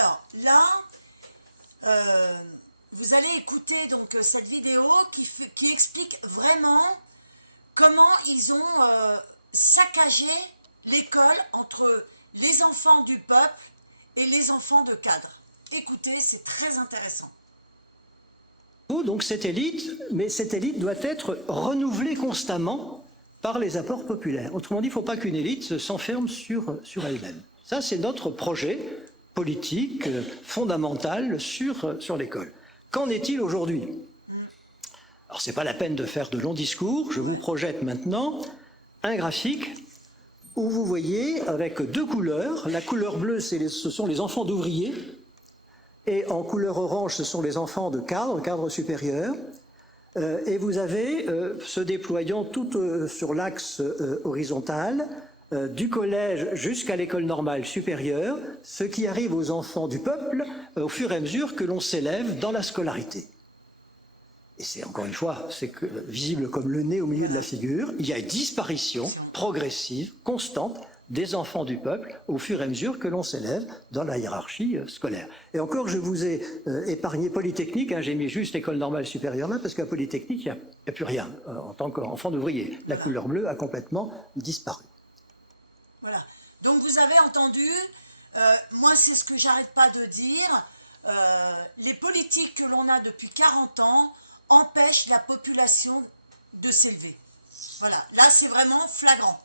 Alors, là, vous allez écouter donc cette vidéo qui explique vraiment comment ils ont saccagé l'école entre les enfants du peuple et les enfants de cadre. Écoutez, c'est très intéressant. Donc cette élite, mais cette élite doit être renouvelée constamment par les apports populaires. Autrement dit, il ne faut pas qu'une élite s'enferme sur elle-même. Ça, c'est notre projet politique fondamental sur l'école. Qu'en est-il aujourd'hui? Alors, ce n'est pas la peine de faire de longs discours. Je vous projette maintenant un graphique où vous voyez avec deux couleurs. La couleur bleue, ce sont les enfants d'ouvriers. Et en couleur orange, ce sont les enfants de cadre supérieur. Et vous avez, se déployant tout sur l'axe horizontal, du collège jusqu'à l'école normale supérieure, ce qui arrive aux enfants du peuple au fur et à mesure que l'on s'élève dans la scolarité. Et c'est encore une fois, c'est visible comme le nez au milieu de la figure, il y a une disparition progressive, constante, des enfants du peuple au fur et à mesure que l'on s'élève dans la hiérarchie scolaire. Et encore, je vous ai épargné Polytechnique, j'ai mis juste l'école normale supérieure là, parce qu'à Polytechnique, il n'y a plus rien en tant qu'enfant d'ouvrier. La couleur bleue a complètement disparu. Voilà. Donc vous avez entendu, moi c'est ce que j'arrête pas de dire, les politiques que l'on a depuis 40 ans empêchent la population de s'élever. Voilà, là c'est vraiment flagrant.